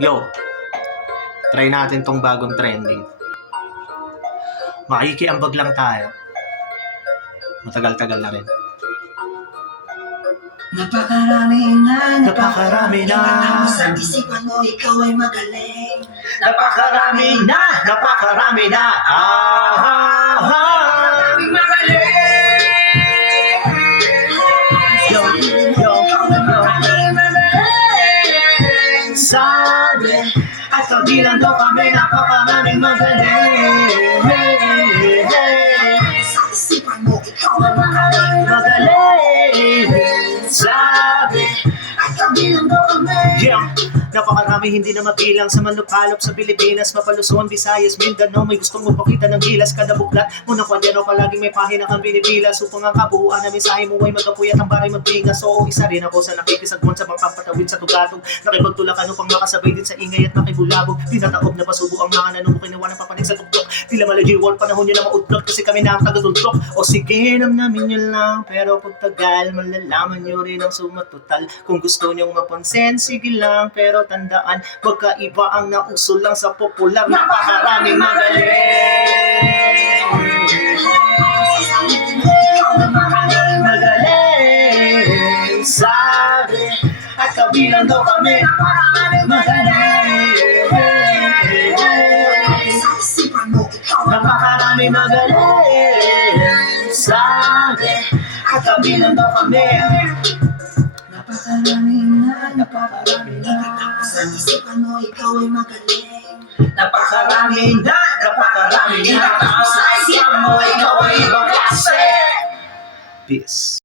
Yo, try natin tong bagong trending. Makikiambag lang tayo. Matagal-tagal na rin. Napakarami na Sa isipan mo, ikaw ay magaling. Napakarami na. Maraming magaling. Yo. Maraming magaling. Sabi, at kabilang daw kami napakaraming magaling. Sa isipan mo, ikaw ay magaling. Magaling. Sabi, At kabilang daw kami. yeah. Napakarami hindi na mabilang sa manlupalop sa Pilipinas, Mapalusuan, Visayas, Mindanao. May gustong magpakita ng gilas kada buklat mo ng kwaderno palaging may pahina kang binibilas upang ang kabuuan na mensahe mo ay magapuy at ang bahay magbingas. Oo, isa rin ako sa nakikisagmon sa bangkang patawid sa tugatog, nakipagtulakan upang makasabay din sa ingay at makibulabog. Pinataob na pasubo ang mga nanubo, kinuha ng papanig sa tuktok. Tila malajiwal, panahon nyo na mautlot kasi kami na ang tagatultok. O sige, namin nyo lang, pero pagtagal malalaman nyo rin ang sumatotal. Kung gusto nyong mapansin, sige lang, pero tandaan, magkaiba ang nauso lang sa popular. Napakaraming magaling. Magaling, sabi, at kabilang daw kami. Magaling, Sa isipan mo, ikaw ay napakarami magaling, sabi, at kabilang daw kami. napakarami na. Sa isipan mo, ikaw ay magaling. Napakarami na. Sa isipan mo, ikaw ay ibang klase. Peace.